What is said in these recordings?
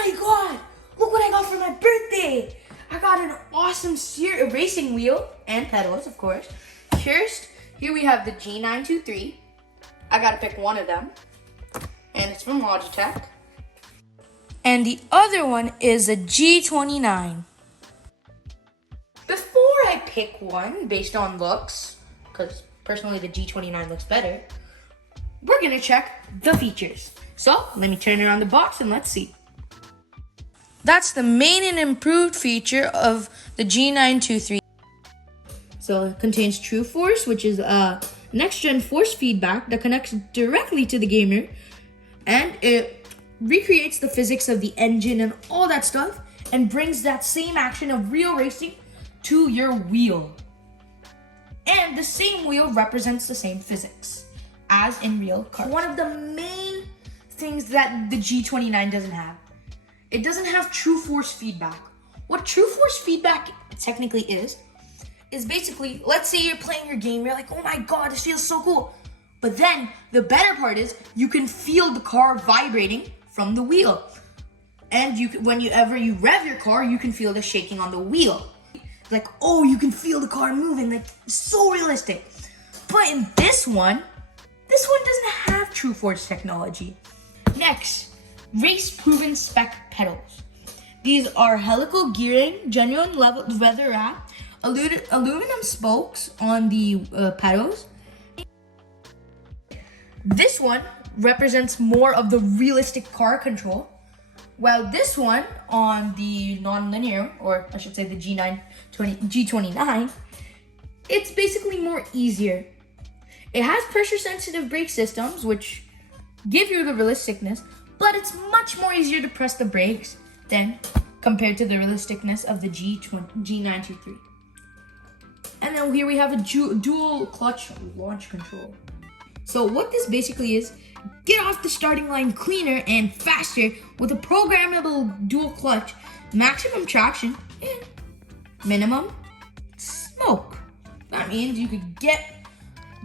my god! Look what I got for my birthday! I got an awesome racing wheel and pedals, of course. First, here we have the G923. I gotta pick one of them. And it's from Logitech. And the other one is a G29. Before I pick one based on looks, because personally the G29 looks better, we're gonna check the features. So let me turn around the box and let's see. That's the main and improved feature of the G923. So it contains True Force, which is a next-gen force feedback that connects directly to the gamer, and it recreates the physics of the engine and all that stuff and brings that same action of real racing to your wheel. And the same wheel represents the same physics as in real cars. One of the main things that the G29 doesn't have. It doesn't have true force feedback. What true force feedback technically is basically, let's say you're playing your game, you're like, oh my god, this feels so cool. But then the better part is you can feel the car vibrating from the wheel. And whenever you rev your car, you can feel the shaking on the wheel. Like, oh, you can feel the car moving, like so realistic. But in this one doesn't have true force technology. Next, race-proven spec pedals. These are helical gearing, genuine leather wrap, aluminum spokes on the pedals. This one represents more of the realistic car control, while this one on the non-linear, or I should say the G29, it's basically more easier. It has pressure-sensitive brake systems, which give you the realisticness, but it's much more easier to press the brakes than compared to the realisticness of the G923. And then here we have a dual clutch launch control. So what this basically is, get off the starting line cleaner and faster with a programmable dual clutch, maximum traction, and minimum smoke. That means you could get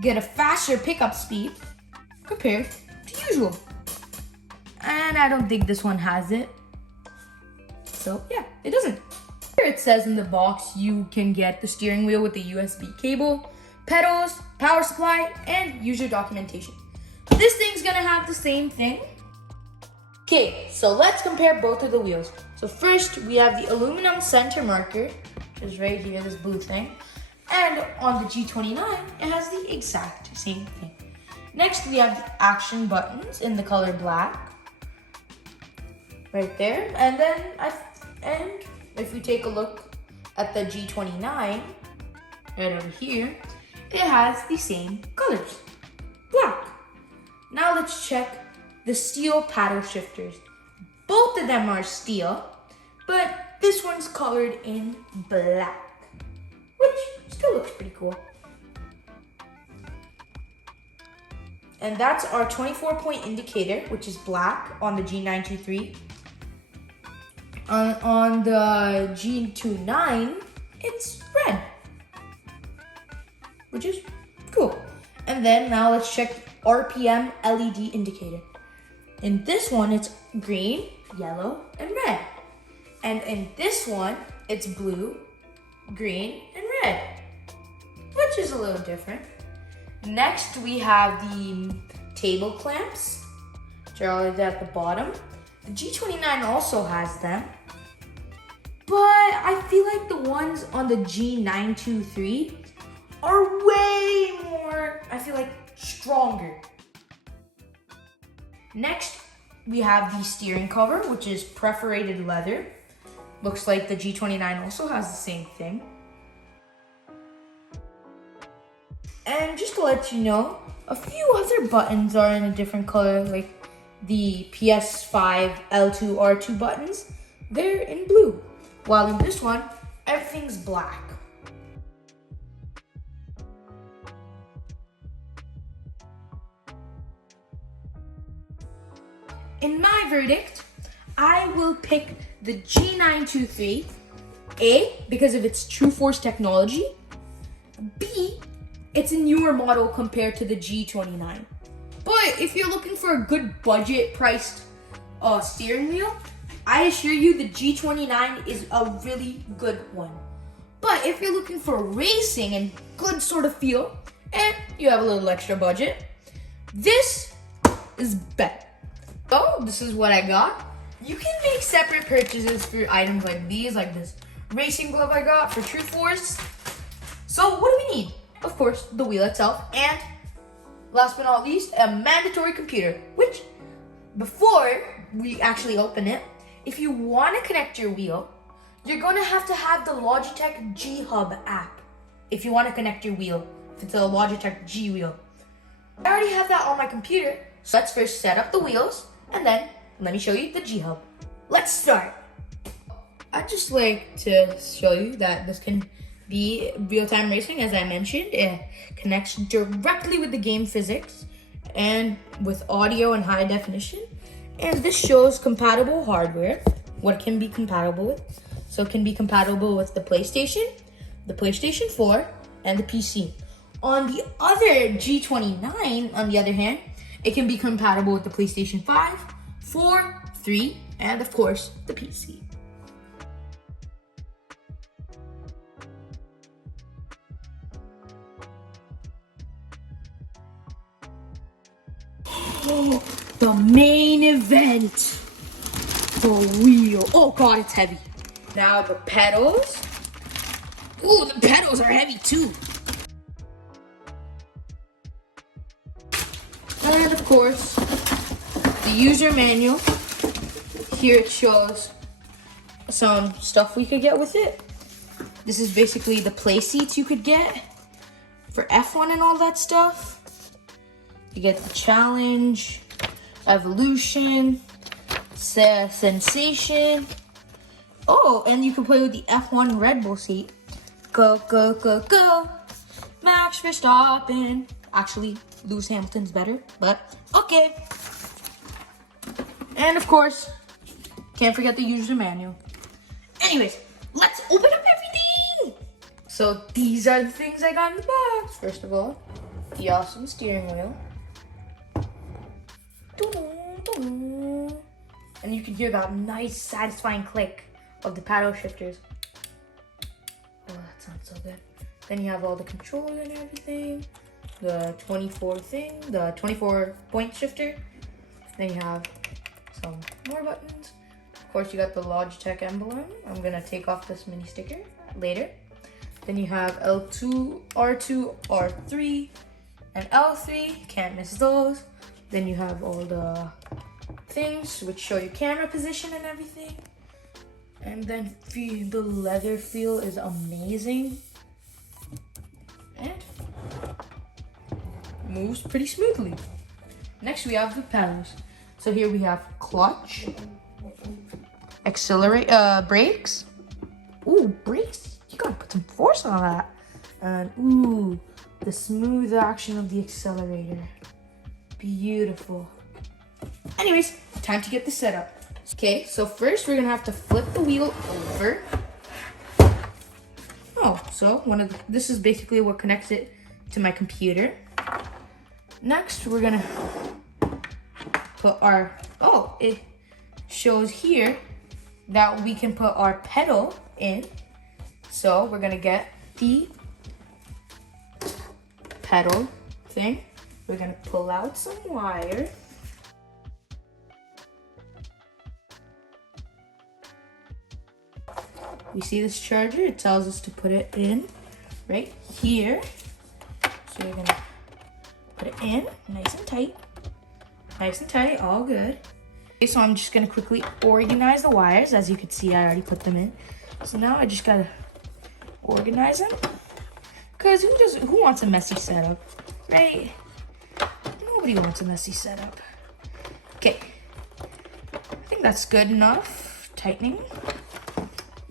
a faster pickup speed compared to usual. And I don't think this one has it. So yeah, it doesn't. Here it says in the box you can get the steering wheel with the USB cable, pedals, power supply, and user documentation. This thing's gonna have the same thing. Okay, so let's compare both of the wheels. So first we have the aluminum center marker, which is right here, this blue thing. And on the G29, it has the exact same thing. Next we have the action buttons in the color black. Right there. And then if we take a look at the G29, right over here, it has the same colors, black. Now let's check the steel paddle shifters. Both of them are steel, but this one's colored in black, which still looks pretty cool. And that's our 24-point indicator, which is black on the G923. On the G29, it's red, which is cool. And then now let's check RPM LED indicator. In this one, it's green, yellow, and red. And in this one, it's blue, green, and red, which is a little different. Next, we have the table clamps, which are all at the bottom. The G29 also has them, but I feel like the ones on the G923 are way more, I feel like, stronger. Next, we have the steering cover, which is perforated leather. Looks like the G29 also has the same thing. And just to let you know, a few other buttons are in a different color, like the PS5 L2 R2 buttons, they're in blue. While in this one, everything's black. In my verdict, I will pick the G923, A, because of its true force technology, B, it's a newer model compared to the G29. But if you're looking for a good budget priced steering wheel, I assure you the G29 is a really good one. But if you're looking for racing and good sort of feel, and you have a little extra budget, this is better. So this is what I got. You can make separate purchases for items like these, like this racing glove I got for True Force. So what do we need? Of course, the wheel itself, and last but not least, a mandatory computer, which before we actually open it, if you want to connect your wheel, you're going to have the Logitech G Hub app if you want to connect your wheel, if it's a Logitech G wheel. I already have that on my computer, so let's first set up the wheels, and then let me show you the G Hub. Let's start. I'd just like to show you that this can be real-time racing, as I mentioned. It connects directly with the game physics and with audio and high definition. And this shows compatible hardware, what it can be compatible with. So it can be compatible with the PlayStation 4, and the PC. On the other G29, on the other hand, it can be compatible with the PlayStation 5, 4, 3, and of course, the PC. Oh, the main event. The wheel. Oh god, it's heavy. Now the pedals. Ooh, the pedals are heavy too. And of course, the user manual. Here it shows some stuff we could get with it. This is basically the play seats you could get for F1 and all that stuff. You get the challenge, evolution, sensation. Oh, and you can play with the F1 Red Bull seat. Go, go, go, go. Max Verstappen. Actually, Lewis Hamilton's better, but okay. And of course, can't forget the user manual. Anyways, let's open up everything. So these are the things I got in the box. First of all, the awesome steering wheel. And you can hear that nice, satisfying click of the paddle shifters. Oh, that sounds so good. Then you have all the controller and everything. The 24-point shifter. Then you have some more buttons. Of course, you got the Logitech emblem. I'm gonna take off this mini sticker later. Then you have L2, R2, R3, and L3. Can't miss those. Then you have all the things which show your camera position and everything. And then the leather feel is amazing. And moves pretty smoothly. Next we have the pedals. So here we have clutch, accelerate, brakes. Ooh, brakes. You gotta put some force on that. And ooh, the smooth action of the accelerator. Beautiful. Anyways, time to get this set up. Okay, so first we're gonna have to flip the wheel over. Oh, so this is basically what connects it to my computer. Next, we're gonna put it shows here that we can put our pedal in. So we're gonna get the pedal thing. We're gonna pull out some wire. We see this charger, it tells us to put it in right here. So we're gonna put it in nice and tight. Nice and tight, all good. Okay, so I'm just gonna quickly organize the wires. As you can see, I already put them in. So now I just gotta organize them. Cause who wants a messy setup, right? Nobody wants a messy setup. Okay, I think that's good enough. Tightening.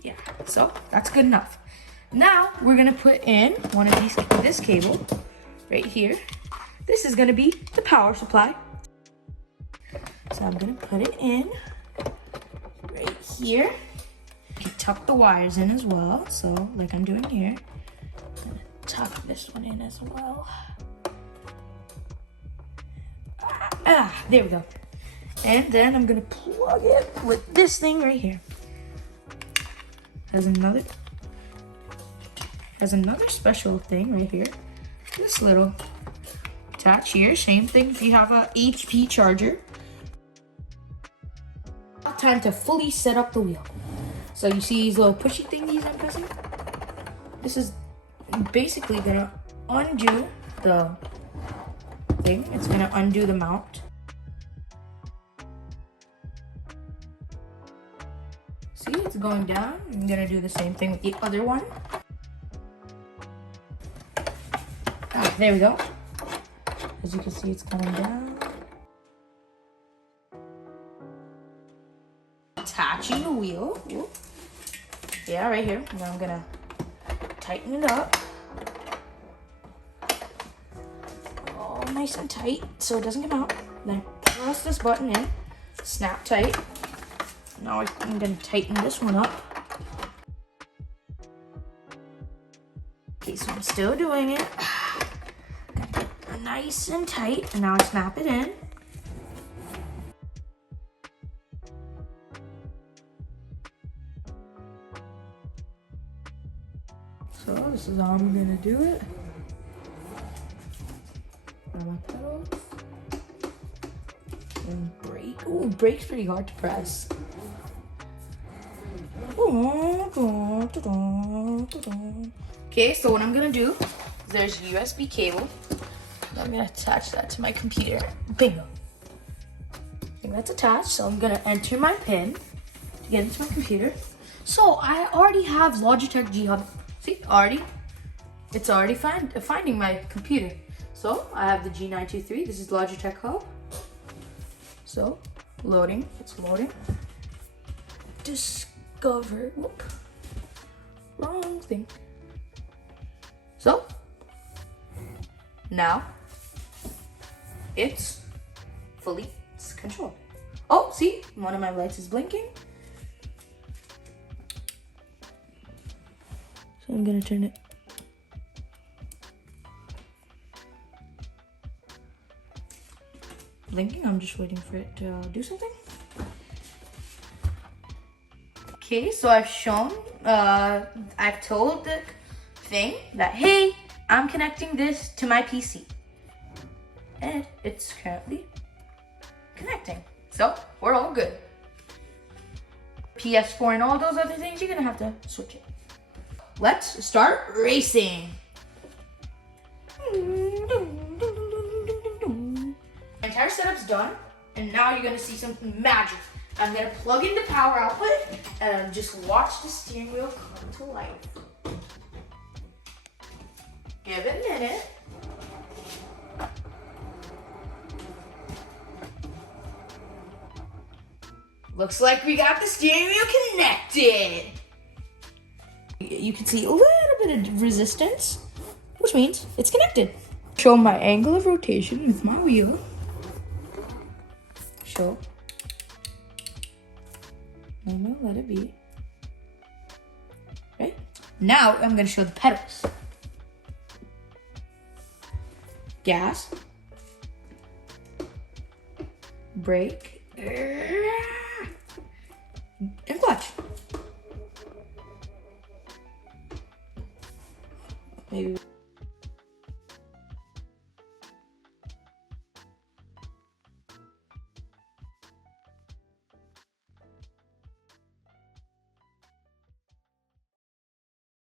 Yeah, so that's good enough. Now we're gonna put in one of this cable right here. This is gonna be the power supply. So I'm gonna put it in right here. You can tuck the wires in as well. So like I'm doing here. I'm gonna tuck this one in as well. There we go. And then I'm gonna plug it with this thing right here. Has another special thing right here. This little attach here. Same thing if you have a HP charger. Time to fully set up the wheel. So you see these little pushy thingies I'm pressing? This is basically gonna undo the thing. It's gonna undo the mount. See, it's going down. I'm gonna do the same thing with the other one. There we go. As you can see, it's coming down. Attaching the wheel. Whoop. Yeah, right here. Now I'm gonna tighten it up. Oh, nice and tight so it doesn't come out. Then press this button in. Snap tight. Now I'm gonna tighten this one up. Okay, so I'm still doing it. Nice and tight, and now I snap it in. So this is how I'm gonna do it. Grab my pedals. And brake. Ooh, brake's pretty hard to press. Okay, so what I'm gonna do is there's a USB cable. I'm gonna attach that to my computer. Bingo. I think that's attached, so I'm gonna enter my PIN to get into my computer. So I already have Logitech G Hub. See, it's already finding my computer. So I have the G923. This is Logitech Hub. So loading, it's loading. Discover. Whoop. Wrong thing. So now it's fully controlled. Oh, see, one of my lights is blinking. So I'm gonna turn it. Blinking, I'm just waiting for it to do something. Okay, so I've told the thing that, hey, I'm connecting this to my PC. And it's currently connecting. So we're all good. PS4 and all those other things, you're gonna have to switch it. Let's start racing. My entire setup's done, and now you're gonna see some magic. I'm gonna plug in the power output and just watch the steering wheel come to life. Give it a minute. Looks like we got the steering wheel connected. You can see a little bit of resistance, which means it's connected. Show my angle of rotation with my wheel. Show. I'm gonna let it be. Right? Now I'm gonna show the pedals. Gas. Brake. And clutch. Maybe